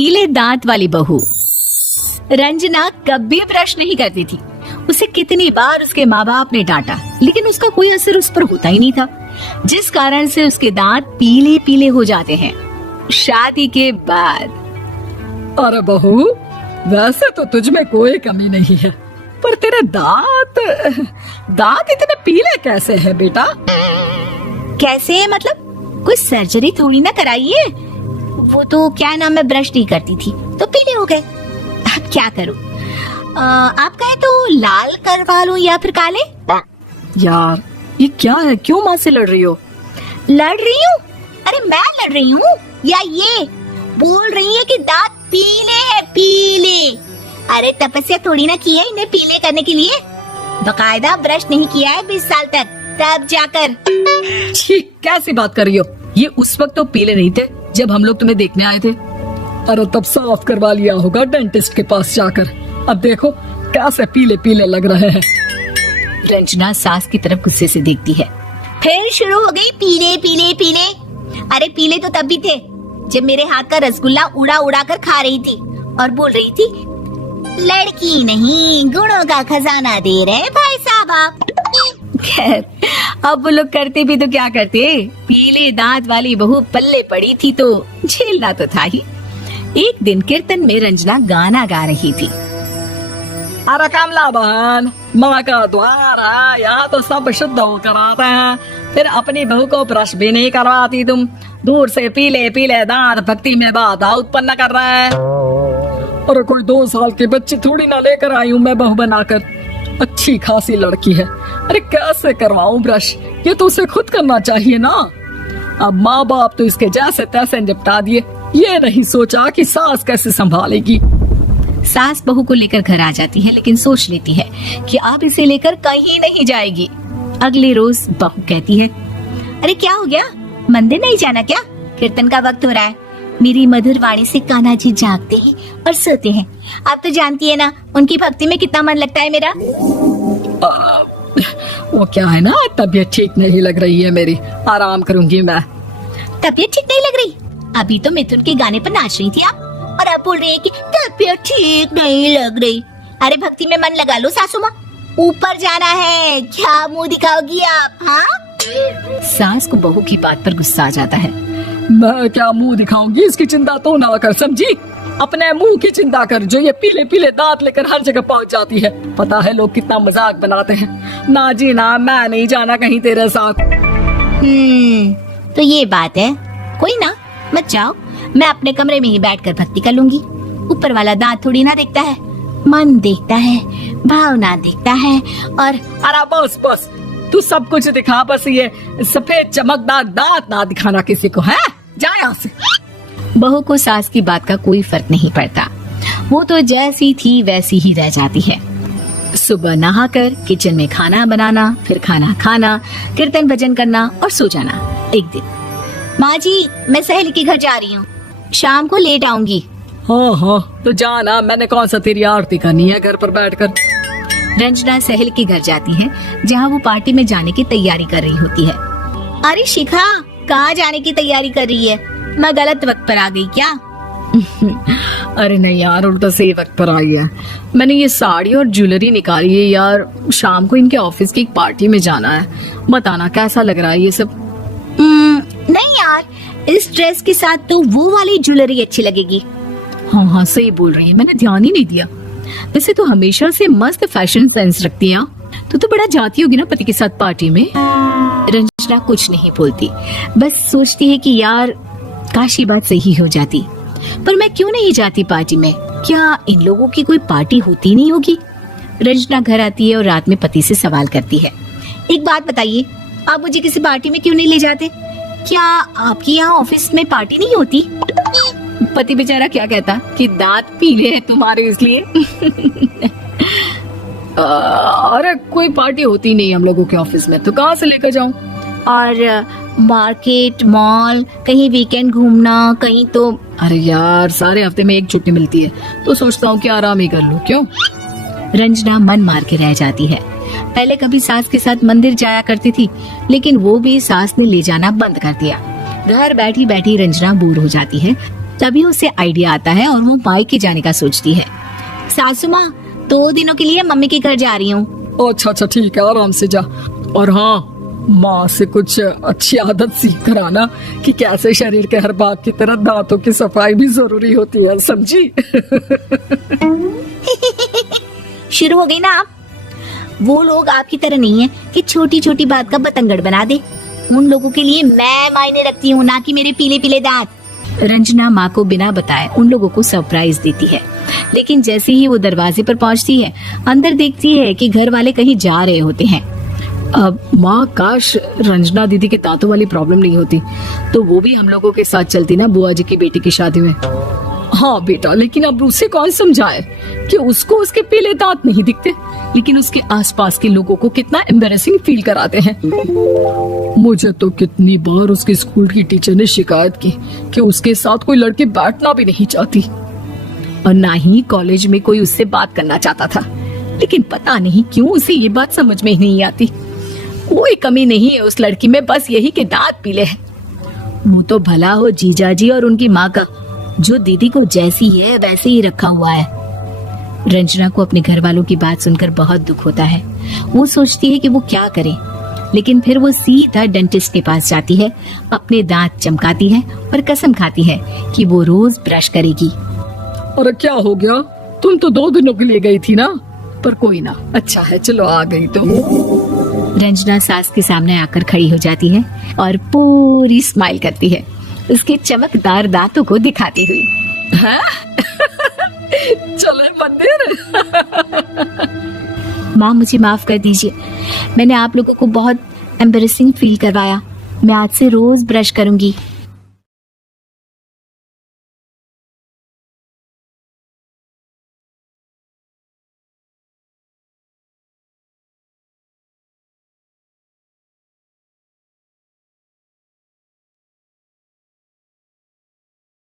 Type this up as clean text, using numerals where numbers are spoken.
पीले दांत वाली बहू। रंजना कभी ब्रश नहीं करती थी। उसे कितनी बार उसके माँ बाप ने डांटा, लेकिन उसका कोई असर उस पर होता ही नहीं था, जिस कारण से उसके दांत पीले पीले हो जाते हैं। शादी के बाद अरे बहू, वैसे तो तुझ में कोई कमी नहीं है, पर तेरे दांत इतने पीले कैसे हैं बेटा? कैसे है मतलब? कोई सर्जरी थोड़ी ना कराइए। वो तो क्या नाम है, ब्रश नहीं करती थी तो पीले हो गए। अब क्या करूं? आप कहे तो लाल करवा लूं या फिर काले? यार ये क्या है, क्यों माँ से लड़ रही हो? लड़ रही हूँ? अरे मैं लड़ रही हूँ या ये बोल रही है कि दांत पीले हैं, पीले। अरे तपस्या थोड़ी ना की है इन्हें पीले करने के लिए। बकायदा ब्रश नहीं किया है 20 साल तक, तब जाकर। ठीक, कैसी बात कर रही हो? ये उस वक्त तो पीले नहीं थे जब हम लोग तुम्हें देखने आए थे। अरे तब साफ करवा लिया होगा डेंटिस्ट के पास जाकर। अब देखो कैसे पीले पीले लग रहे हैं। रंजना सास की तरफ गुस्से से देखती है। फिर शुरू हो गई पीले पीले पीले। अरे पीले तो तब भी थे जब मेरे हाथ का रसगुल्ला उड़ा उड़ा कर खा रही थी और बोल रही थी, लड़की नहीं गुणों का खजाना दे रहे भाई साहब आप। खैर, अब वो लोग करते भी तो क्या करते, पीले दांत वाली बहू पल्ले पड़ी थी तो झेलना तो था ही। एक दिन कीर्तन में रंजना गाना गा रही थी। अरे कमला बहन, माँ का द्वार है, यहाँ तो सब शुद्ध होकर आते हैं, फिर अपनी बहू को ब्रश भी नहीं करवाती तुम। दूर से पीले पीले दांत भक्ति में बाधा उत्पन्न कर रहे हैं। अरे कोई 2 साल के बच्चे थोड़ी ना लेकर आई हूँ मैं बहू बनाकर। अच्छी खासी लड़की है, अरे कैसे करवाऊं ब्रश? ये तो उसे खुद करना चाहिए ना। अब माँ बाप तो इसके जैसे तैसे निपटा दिए, ये नहीं सोचा कि सास कैसे संभालेगी। सास बहू को लेकर घर आ जाती है, लेकिन सोच लेती है कि अब इसे लेकर कहीं नहीं जाएगी। अगले रोज बहू कहती है, अरे क्या हो गया, मंदिर नहीं जाना क्या? कीर्तन का वक्त हो रहा है। मेरी मधुर वाणी से कान्हा जी जागते हैं और सोते हैं। आप तो जानती है ना उनकी भक्ति में कितना मन लगता है मेरा। वो क्या है ना, तबीयत ठीक नहीं लग रही है मेरी, आराम करूंगी मैं। तबीयत ठीक नहीं लग रही? अभी तो मिथुन के गाने पर नाच रही थी आप, और आप बोल रही है कि तबीयत ठीक नहीं लग रही। अरे भक्ति में मन लगा लो सासू माँ, ऊपर जाना है, क्या मुंह दिखाओगी आप? हाँ? सास को बहू की बात पर गुस्सा आ जाता है। मैं क्या मुंह दिखाऊंगी, इसकी चिंता तो ना कर, समझी? अपने मुंह की चिंता कर, जो ये पीले पीले दांत लेकर हर जगह पहुंच जाती है। पता है लोग कितना मजाक बनाते हैं। ना जी ना, मैं नहीं जाना कहीं तेरे साथ। तो ये बात है, कोई ना, मत जाओ, मैं अपने कमरे में ही बैठकर भक्ति कर लूंगी। ऊपर वाला दांत थोड़ी ना देखता है, मन देखता है, भावना देखता है। और अरे बस बस, तू सब कुछ दिखा, बस ये सफेद चमकदार दांत ना दिखाना किसी को, है? जा यहाँ से। बहू को सास की बात का कोई फर्क नहीं पड़ता, वो तो जैसी थी वैसी ही रह जाती है। सुबह नहाकर किचन में खाना बनाना, फिर खाना खाना, कीर्तन भजन करना और सो जाना। एक दिन, माँ जी मैं सहेली के घर जा रही हूँ, शाम को लेट आऊंगी। हाँ हाँ तो जाना, मैंने कौन सा तेरी आरती करनी है घर पर बैठकर। रंजना सहेली के घर जाती है, जहाँ वो पार्टी में जाने की तैयारी कर रही होती है। अरे शिखा, कहाँ जाने की तैयारी कर रही है? मैं गलत वक्त पर आ गई क्या? अरे नहीं यार, उल्टा सही वक्त पर आई है। मैंने ये साड़ी और ज्वेलरी निकाली है यार, शाम को इनके ऑफिस की एक पार्टी में जाना है। बताना कैसा लग रहा है ये सब? नहीं यार, इस ड्रेस के साथ तो वो वाली ज्वेलरी अच्छी लगेगी। हाँ हाँ सही बोल रही है, मैंने ध्यान ही नहीं दिया। वैसे तो हमेशा से मस्त फैशन सेंस रखती है। तो बड़ा जाती होगी ना पति के साथ पार्टी में। रंजना कुछ नहीं बोलती, बस सोचती है कि यार काश ये बात सही हो जाती, पर मैं क्यों नहीं जाती पार्टी में? क्या इन लोगों की कोई पार्टी होती नहीं होगी? रंजना घर आती है और रात में पति से सवाल करती है, एक बात बताइए, आप मुझे किसी पार्टी में क्यों नहीं ले जाते? क्या आपकी यहाँ ऑफिस में पार्टी नहीं होती? पति बेचारा क्या कहता कि दांत पीले हैं तुम्हारे इसलिए। अरे कोई पार्टी होती नहीं हम लोगों के ऑफिस में, तो कहाँ से लेकर जाऊं? और मार्केट, मॉल, कहीं वीकेंड घूमना, कहीं तो। अरे यार सारे हफ्ते में एक छुट्टी मिलती है, तो सोचता हूँ कि आराम ही कर लूं। क्यों? रंजना मन मार के रह जाती है। पहले कभी सास के साथ मंदिर जाया करती थी, लेकिन वो भी सास ने ले जाना बंद कर दिया। घर बैठी बैठी रंजना बोर हो जाती है, तभी उसे आइडिया आता है और वो मायके जाने का सोचती है। सासू माँ, 2 दिनों के लिए मम्मी के घर जा रही हूँ। अच्छा अच्छा ठीक है, आराम से जा। और हाँ, माँ से कुछ अच्छी आदत सीख कर आना कि कैसे शरीर के हर भाग की तरह दांतों की सफाई भी जरूरी होती है, समझी? शुरू हो गई ना आप। वो लोग आपकी तरह नहीं है कि छोटी छोटी बात का बतंगड़ बना दे। उन लोगों के लिए मैं मायने रखती हूँ, ना कि मेरे पीले पीले दांत। रंजना माँ को बिना बताए उन लोगों को सरप्राइज देती है, लेकिन जैसे ही वो दरवाजे पर पहुंचती है, अंदर देखती है कि घर वाले कहीं जा रहे होते हैं। अब माँ, काश रंजना दीदी के दांतों वाली प्रॉब्लम नहीं होती तो वो भी हम लोगों के साथ चलती ना बुआ जी की बेटी की शादी में। हाँ बेटा, लेकिन अब उसे कौन समझाए कि उसको उसके पीले दांत नहीं दिखते, लेकिन उसके आसपास के लोगों को कितना एम्बैरेसिंग फील कराते हैं। मुझे तो कितनी बार उसके स्कूल की टीचर ने शिकायत की कि उसके साथ कोई लड़की बैठना भी नहीं चाहती, और ना ही कॉलेज में कोई उससे बात करना चाहता था। लेकिन पता नहीं क्यों उसे ये बात समझ में ही नहीं आती। कोई कमी नहीं है उस लड़की में, बस यही कि दांत पीले हैं। मुंह तो भला हो जीजा जी और उनकी माँ का, जो दीदी को जैसी है वैसे ही रखा हुआ है। रंजना को अपने घर वालों की बात सुनकर बहुत दुख होता है। वो सोचती है कि वो क्या करे, लेकिन फिर वो सीधा डेंटिस्ट के पास जाती है, अपने दांत चमकाती है और कसम खाती है कि वो रोज ब्रश करेगी। अरे क्या हो गया? तुम तो 2 दिनों के लिए गई थी ना, पर कोई ना, अच्छा है, चलो आ गई तो। रंजना सास के सामने आकर खड़ी हो जाती है और पूरी स्माइल करती है, उसके चमकदार दांतों को दिखाती हुई। हैं? चले मंदिर। माँ, मुझे माफ कर दीजिए, मैंने आप लोगों को बहुत एम्बैरेसिंग फील करवाया। मैं आज से रोज ब्रश करूंगी।